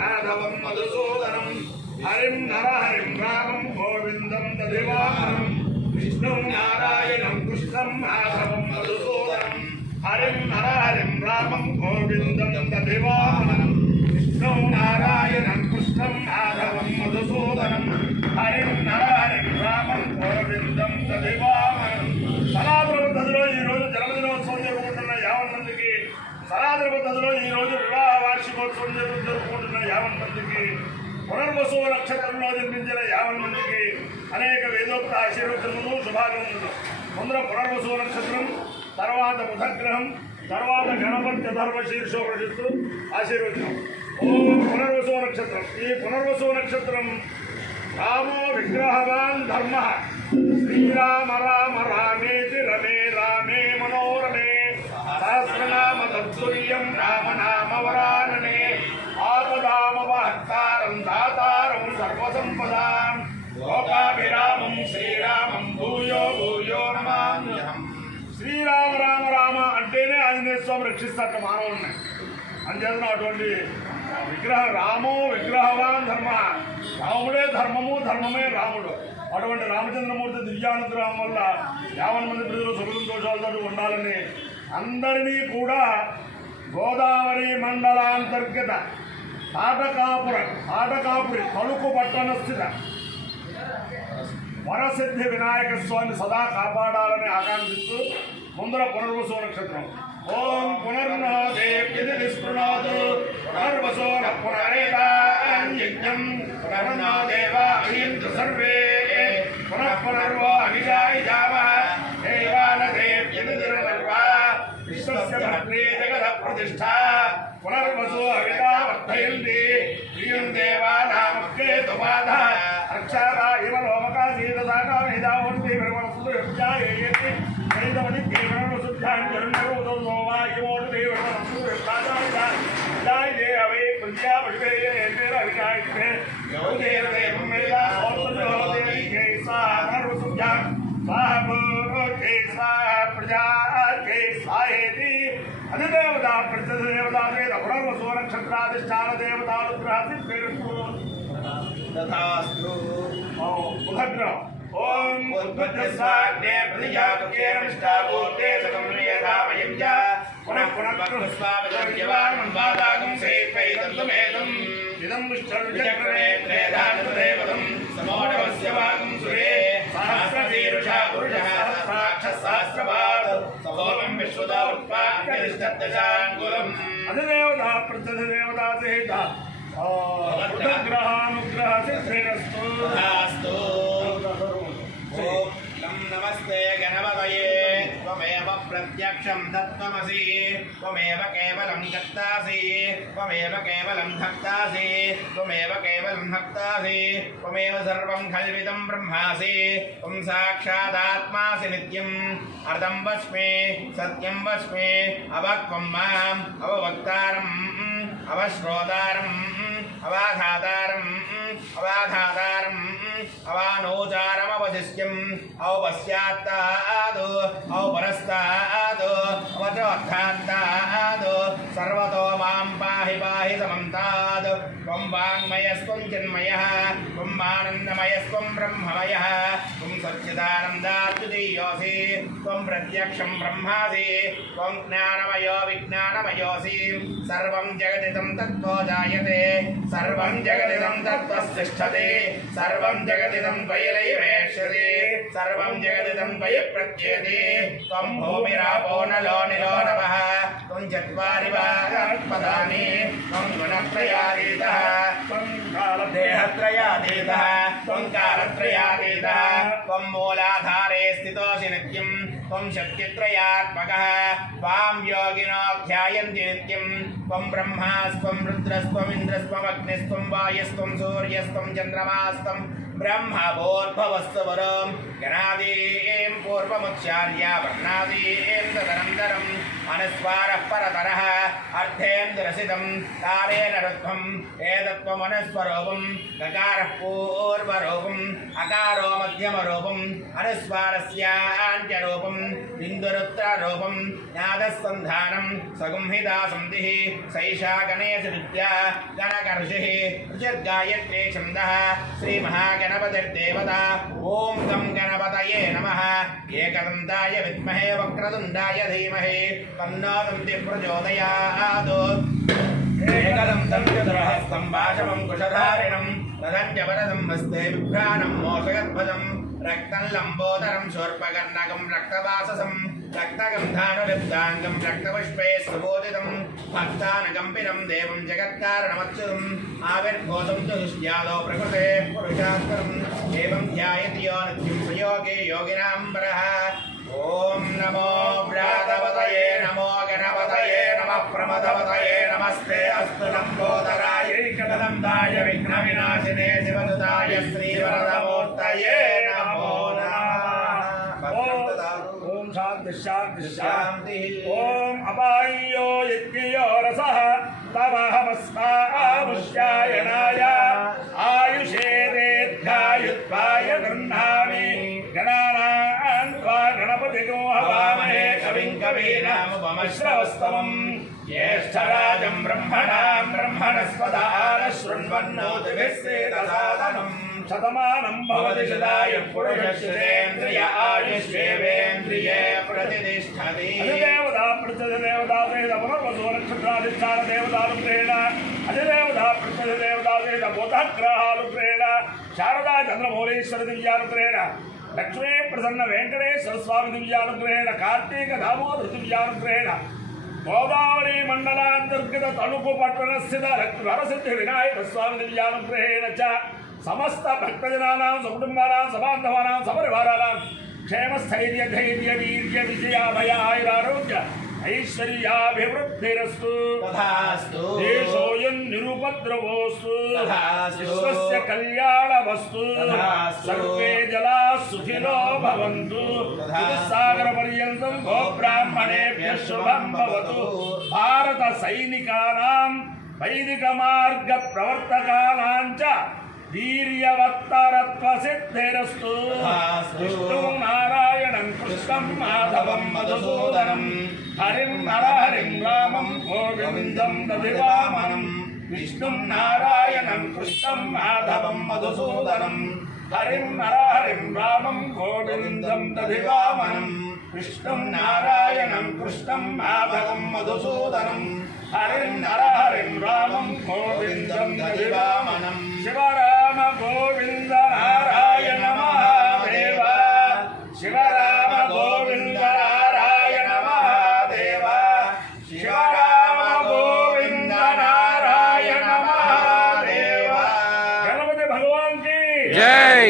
माधवं मधुसूदनं हरिं नरहरिं रामं गोविन्दं दधिवामनं विष्णुं नारायणं कृष्णं माधवं मधुसूदनं हरिं नरहरिं रामं गोविन्दं दधिवामनं विष्णुं नारायणं कृष्णं माधवं मधुसूदनं हरिं नरहरिं रामं गोविन्दं दधिवामनं సనాతన పద్ధతిలో ఈరోజు జన్మదినోత్సవం జరుపుకుంటున్న 50 మందికి, సనాతన పద్ధతిలో ఈరోజు వివాహ వార్షికోత్సవం జరుపుకుంటున్న 50 మందికి, పునర్వసు నక్షత్రంలో జన్మించిన 50 మందికి అనేక వేదోక్త ఆశీర్వచనములు శుభాగమములు. ముందర పునర్వసు నక్షత్రం, తర్వాత బుధగ్రహం, తర్వాత గణపతి ధర్మ శీర్షోపనిషత్తు ఆశీర్వచనం. ఓం పునర్వసు నక్షత్రం. ఈ పునర్వసు నక్షత్రం రామో విగ్రహవాన్ ధర్మ శ్రీరామ రామ రామేతి రమే రామే మనోరమే సహస్రనామ తత్తుల్యం రామనామవరాననే ఆపదామవహర్తారం దాతారం సర్వసంపదాం లోకాభిరామం శ్రీరామం భూయో భూయో నమామ్యహం. శ్రీరామ రామ రామ అంటేనే ఆంజనేయ స్వామి రక్షిస్తారట మానవుల్ని. అంచేతన అటువంటి విగ్రహం రామో విగ్రహవాన్ ధర్మ, రాముడే ధర్మము, ధర్మమే రాముడు. అటువంటి రామచంద్రమూర్తి దివ్యానుగ్రహం వల్ల 50 మంది ప్రజలు సుఖ సంతోషాలతో ఉండాలని అందరినీ కూడా గోదావరి మండలాంతర్గత తాటకాపురి తలుకు పట్టణ స్థిత వరసిద్ధి వినాయక స్వామి సదా కాపాడాలని ఆకాంక్షిస్తూ ముందర పునర్వసు నక్షత్రం. ఓం పునర్నో దేవ్యది నిస్పృణోతు పునర్వసో పునరేతాన్యజ్ఞం పునర్నో దేవా అభియంతు సర్వే పునః పునర్వో అభిజాయిజామః దేవాన దేవ్యది నిర్మల్వా విశ్వస్య భద్రే జగద ప్రతిష్ఠా పునర్వసో అవిదా వర్ధయంతి ప్రియం దేవానామగ్రే తుపాద రక్షాదా ఇవ లోమకాశీదాకా వేదావర్తి బ్రహ్మసుడు యుజ్జాయేతి వేదమని కేవలం శుద్ధాంజరుణో సోవా ఇమోడు దేవనసు రాజాయ జాయ దేవే ప్రజ్ఞా పడివేయ ఏతేర అవిజాయితే యోదేవ దేవం మేలా ఓర్తజో దేవి కేసా నరుసుజా సాహబో కేసా ప్రజా కేసాయేతి అధిదేవతా ప్రతిదేవతా వేద పునర్వసు నక్షత్రాధిష్టాన దేవతానుగ్రహాసి పేరుస్తూ తథాస్తు. బుధగ్రహం. ఓం ఉద్భజస్వాగ్నే ప్రతిజాపత్యేనమిష్టాభూతే సకమ్రియధామయం చ పునః పునఃస్వామిదవ్యవానం బాధాగం శ్రీపైదంతుమేదం ఇదం విష్ణుర్చక్రే త్రేధానుదేవతం సమోఢవస్య వాగం సురే సహస్రశీర్షా పురుషः సహస్రపాద్ సోమం విశ్వదా ఉత్పాద్యతిష్టదశాంగులం. అధిదేవతా ప్రతిదేవతా సహిత బుధగ్రహానుగ్రహ సిద్ధిరస్తు. నమస్తే గణపతయే త్వమేవ ప్రత్యక్షం తత్వమసి త్వమేవ కేవలం కర్తాసి త్వమేవ కేవలం భక్తాసి త్వమేవ కేవలం భక్తాసి త్వమేవ సర్వం కల్విదం బ్రహ్మాసి త్వం సాక్షాదాత్మాసి నిత్యం అర్థం వస్మి సత్యం వస్మి అవక్వం మాం అవవక్తారం అవశ్రోతారం అవాఘాతారం అవాఘాతారం అవానోచారమవశిష్యం ఔపశ్చాత్తాదు ఔపరస్తాదు అవచోత్థాత్తాదు సర్వతో మాం పాహి పాహి సమంతాద్. త్వం వాङ्मयस्त्वं చిన్మయః త్వం ఆనందమయస్త్వం బ్రహ్మమయః త్వం సచ్చిదానందాద్వితీయోసి త్వం ప్రత్యక్షం బ్రహ్మాసి త్వం జ్ఞానమయో విజ్ఞానమయోసి సర్వం జగదిదం తత్తో జాయతే సర్వం జగదిదం తత్వస్తిష్టతే సర్వం జగదిదం త్వయిలైవేష్యతి సర్వం జగదిదం త్వయి ప్రత్యేతి త్వం భూమిరాపో నలో నిలో నభః త్వం చత్వారి వాక్పదాని త్వం గుణత్రయాతీతః త్వం దేహత్రయాతీతః త్వం కాలత్రయాతీతః త్వం మూలాధారే స్థితోసి నిత్యం త్వం శక్తిత్రయాత్మకः త్వాం యోగినో ధ్యాయంతి నిత్యం త్వం బ్రహ్మాస్త్వం రుద్రస్త్వం ఇంద్రస్త్వం అగ్నిస్త్వం వాయుస్త్వం సూర్యస్త్వం చంద్రమాస్త్వం బ్రహ్మభూర్భవస్తు వరం గణాదీం పూర్వముచ్చార్య వర్ణాదీం తదనంతరం अनुस्वारः परतरः अर्थेन्द्रसितं तारेण रुद्धम् एतत्त्वमनुस्वरूपं गकारः पूर्वरूपम् अकारो मध्यमरूपम् अनुस्वारस्यान्त्यरूपं बिन्दुरुत्तररूपं नादस्कन्धानं सगुंहिता सन्धिः सैषा गणेशविद्या गणकर्षिः ऋचिर्गायत्री छन्दः श्रीमहागणपतिर्देवता ॐ गं गणपतये नमः एकदन्ताय विद्महे वक्रतुण्डाय धीमहि तन्नो दन्तिः प्रचोदयात् एकदन्तं चतुर्हस्तं भाषमं कुशधारिणं तदञ्च वरदं हस्ते बिभ्राणं मोषयध्वजं रक्तं लम्बोदरं शूर्पकर्णकं रक्तवाससं रक्तगन्धानुलिप्ताङ्गं रक्तपुष्पे सुबोधितं भक्तानकम्पिनं देवं जगत्कारणमच्युतम् आविर्भूतं तु दुष्यादो प्रकृते पुरुषात्परम् एवं ध्यायति यो नित्यं सुयोगे योगिनां परः ॐ नमो व्रातपतये नमो गणपतये नमः प्रमदपतये नमस्ते अस्तु लम्बोदराय एकदन्ताय विघ्नविनाशिने शिवदुताय श्रीवरदमूर्तये नमो नमः। ओम शांति शांति शांति। ओम अपायो यज्ञयो रसः तमहमस्मामुष्यायनाय आयुषे दीर्घायुत्वाय गृह्णामि गणानां त्वा गणपतिगो हवामहे कविं कवीनामुपमश्रवस्तमम् ज्येष्ठराजं ब्रह्मणां ब्रह्मणस्पदान शृण्वन्नोतिभिः सेदसादनम् शतमानं भवति शतायुः पुरुषस्येन्द्रिय आयुष्येवेन्द्रिये प्रतिष्ठति। अधिदेवता प्रत्यधिदेवता सहित पुनर्वसु नक्षत्राधिष्ठान देवतारूपेण अधिदेवता प्रत्यधिदेवता सहित भूतग्रहारूपेण शारदा चन्द्रमौलीश्वर दिव्यारूपेण लक्ष्मी प्रसन्न वेंकटेश्वर स्वामी दिव्यानुग्रहेण कार्तीक दामोदर दिव्यानुग्रहेण गोदावरी मंडलांतर्गत तणुकु पट्टण स्थित वरसिद्धि विनायक स्वामी दिव्यानुग्रहेण च समस्त भक्तजनानां सकुटुंबानां सबान्धवानां सपरिवाराणां क्षेमस्थैर्य धैर्य वीर्य विजयाभय आयुरारोग्य ऐश्वर्याभिवृद्धिरस्तु तथास्तु। देशोऽयं निरुपद्रवोऽस्तु तथास्तु। विश्वस्य कल्याणमस्तु तथास्तु। सर्वे जनाः सुखिनो भवन्तु चतुस्सागरपर्यन्तं गोब्राह्मणेभ्यः शुभं भवतु। भारत सैनिकानां वैदिकमार्गप्रवर्तकानां च वीर्यवत्तरत्वसिद्धिरस्तु। विष्णुं नारायणं कृष्णं माधवं मधुसूदनं हरिं नरहरिं रामं गोविन्दं दधिवामनं विष्णुं नारायणं कृष्णं माधवं मधुसूदनं हरिं नरहरिं रामं गोविन्दं दधिवामनं विष्णुं नारायणं कृष्णं माधवं मधुसूदनं हरिं नरहरिं रामं गोविन्दं दधिवामनं शिवराम गोविन्द नारायण महादेव शिवराम गोविन्द नारायण महादेव शिवराम गोविन्द नारायण महादेव। गणपति भगवान की जय।